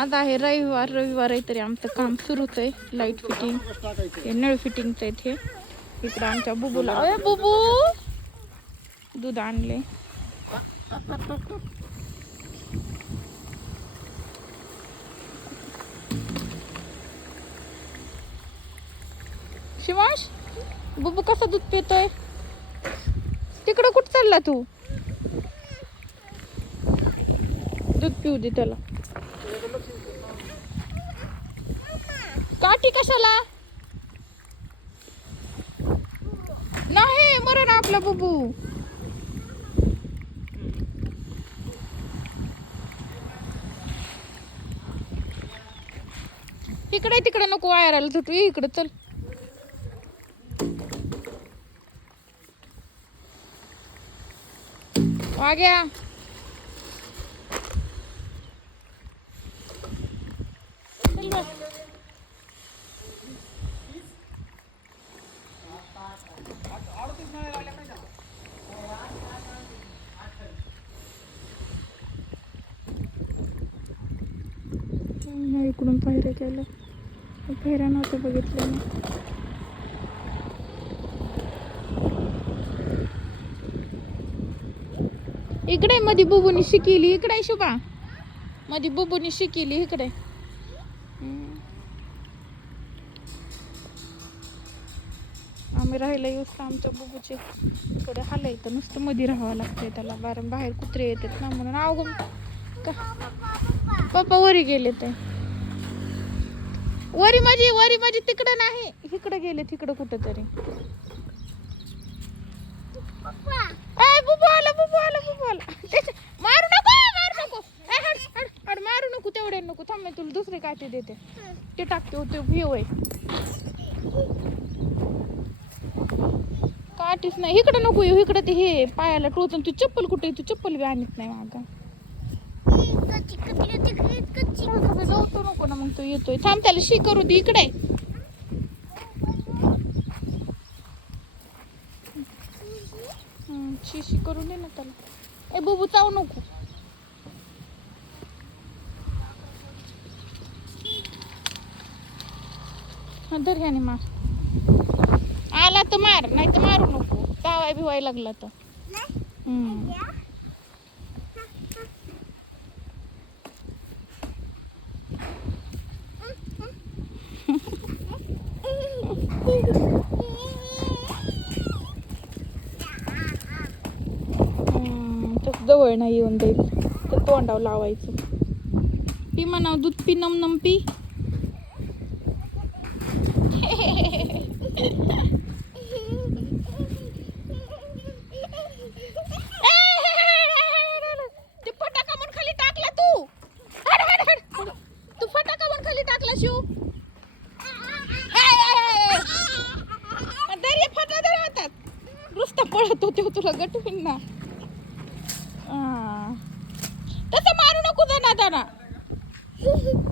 आज आहे रविवार. रविवार आहे तरी आमचं काम सुरूच आहे. लाइट फिटिंग हे नळ फिटिंगचं आहे हे इकडं आमच्या बुबूला बुबू! दूध आणले शिवांश बुबू कसं दूध पितोय? तिकडं कुठं चालला तू? दूध पिऊ दे त्याला. काठी कशाला? नाही मरण आपला बुबू. इकडे तिकडे नको वायराला तुटू इकडे चल. वाग्या चल बस. हम्म, इकडून पायऱ्या केल्या पायऱ्या नव्हतं बघितलं मी. इकडे मधी बुबुनी शिकिली इकडे शुभा. मधी बुबुनी शिकिली इकडे. आम्ही राहायला येऊस तर आमच्या बुबूचे इकडे हालायचं नुसतं मध्ये राहावं लागतंय त्याला. कारण बाहेर कुत्रे येतात ना म्हणून अवघड. का? पप्पा वरी गेले ते. वरी माझी वरी माझी तिकडं नाही. इकडं गेले तिकडं कुठं तरी बुबू आला बुबू आला बुबू आला. मारू नको मारू नको. ए, मारू नको तेवढे नको. थांब तुला दुसरे ते देते. ते टाकते होते भिव आहे काठीच नाही. इकडं नको येऊ इकडं ते हे पायाला टोचून तू चप्पल कुठे तू चप्पल बी आणत नाही मागं. जाऊ नको ना मग तो येतोय थांब त्याला शी करू दे इकडे शी शी करू दे ना त्याला ए बुबू चावू नको धर ह्याने मार आला तर मार नाही तर मारू नको. चावाय भिवाय लागला तर. हम्म. नाही येऊन द्यायचं तर तोंडावर लावायचं. पी म्हणाव दूध पी नम नम पी. ते फटाका म्हणून खाली टाकला तू. तू फटाका म्हणून खाली टाकला शिव. आय, आय, आय, आय. दर ये फटा दर हातात. नुसता पळत होते हो तुला गटवीन ना तसं मारू नको जाणार दाना